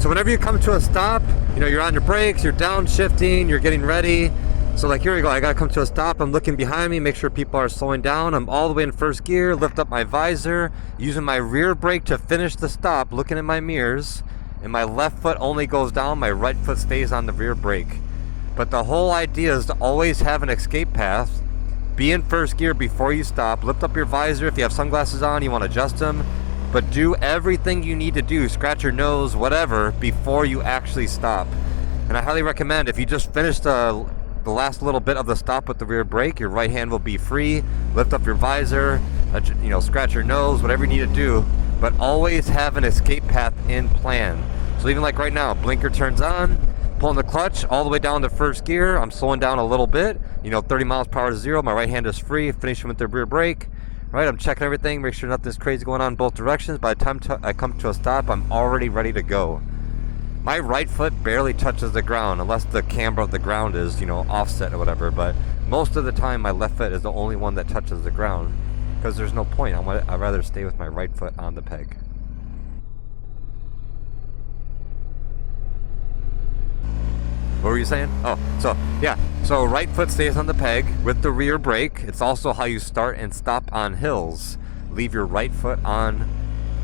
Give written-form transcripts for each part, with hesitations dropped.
So whenever you come to a stop, you know, you're on your brakes, you're downshifting, you're getting ready. So like, here we go, I gotta come to a stop, I'm looking behind me, make sure people are slowing down. I'm all the way in first gear, lift up my visor, using my rear brake to finish the stop, looking at my mirrors, and my left foot only goes down, my right foot stays on the rear brake. But the whole idea is to always have an escape path. Be in first gear before you stop, lift up your visor. If you have sunglasses on, you wanna adjust them. But do everything you need to do, scratch your nose, whatever, before you actually stop. And I highly recommend, if you just finished the last little bit of the stop with the rear brake, your right hand will be free. Lift up your visor, you know, scratch your nose, whatever you need to do. But always have an escape path in plan. So even like right now, blinker turns on, pulling the clutch all the way down to first gear. I'm slowing down a little bit, you know, 30 miles per hour to 0. My right hand is free, finishing with the rear brake. Right, I'm checking everything, make sure nothing's crazy going on in both directions. By the time I come to a stop, I'm already ready to go. My right foot barely touches the ground, unless the camber of the ground is, you know, offset or whatever. But most of the time, my left foot is the only one that touches the ground, because there's no point. I'd rather stay with my right foot on the peg. What were you saying? Oh, so yeah, so right foot stays on the peg with the rear brake. It's also how you start and stop on hills. Leave your right foot on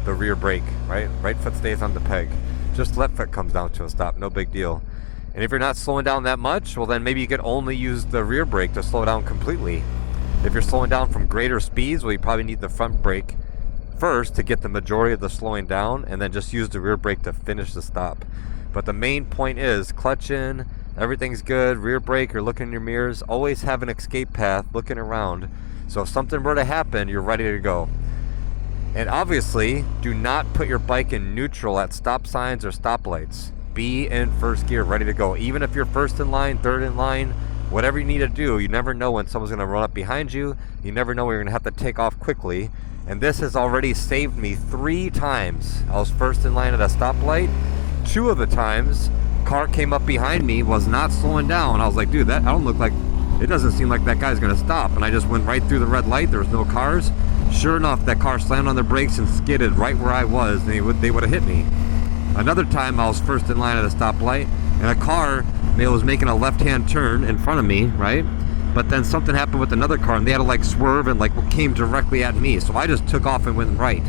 the rear brake, right? Right foot stays on the peg. Just left foot comes down to a stop, no big deal. And if you're not slowing down that much, well then maybe you could only use the rear brake to slow down completely. If you're slowing down from greater speeds, well you probably need the front brake first to get the majority of the slowing down, and then just use the rear brake to finish the stop. But the main point is clutch in, everything's good, rear brake, you're looking in your mirrors, always have an escape path, looking around. So if something were to happen, you're ready to go. And obviously, do not put your bike in neutral at stop signs or stoplights. Be in first gear, ready to go. Even if you're first in line, third in line, whatever you need to do, you never know when someone's gonna run up behind you. You never know when you're gonna have to take off quickly. And this has already saved me 3 times. I was first in line at a stoplight. 2 of the times, car came up behind me, was not slowing down. I was like, dude, it doesn't seem like that guy's gonna stop. And I just went right through the red light, there was no cars. Sure enough, that car slammed on the brakes and skidded right where I was, and they would have hit me. Another time, I was first in line at a stoplight, and a car was making a left-hand turn in front of me, right? But then something happened with another car, and they had to like swerve and like came directly at me. So I just took off and went right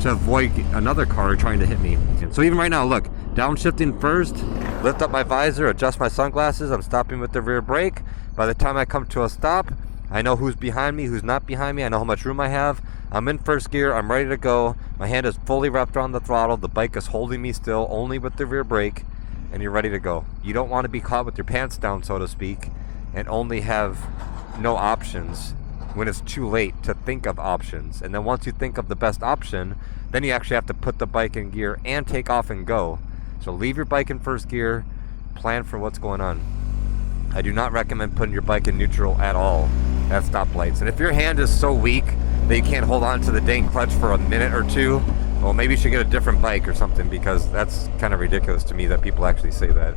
to avoid another car trying to hit me. So even right now, look, downshifting first, lift up my visor, adjust my sunglasses, I'm stopping with the rear brake. By the time I come to a stop, I know who's behind me, who's not behind me, I know how much room I have. I'm in first gear, I'm ready to go. My hand is fully wrapped around the throttle, the bike is holding me still, only with the rear brake, and you're ready to go. You don't want to be caught with your pants down, so to speak, and only have no options when it's too late to think of options. And then once you think of the best option, then you actually have to put the bike in gear and take off and go. So leave your bike in first gear, plan for what's going on. I do not recommend putting your bike in neutral at all at stoplights. And if your hand is so weak that you can't hold on to the dang clutch for a minute or two, well, maybe you should get a different bike or something, because that's kind of ridiculous to me that people actually say that.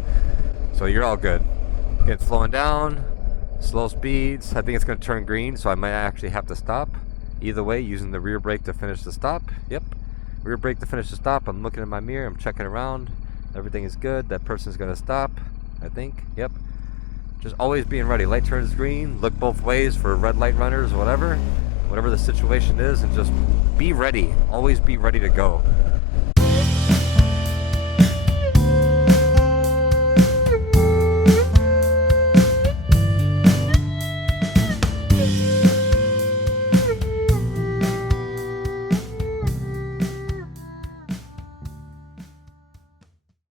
So you're all good. Get slowing down, slow speeds. I think it's going to turn green, so I might actually have to stop. Either way, using the rear brake to finish the stop. Yep, rear brake to finish the stop. I'm looking in my mirror, I'm checking around. Everything is good. That person's going to stop, I think. Yep. Just always being ready. Light turns green, look both ways for red light runners, whatever the situation is, and just be ready. Always be ready to go.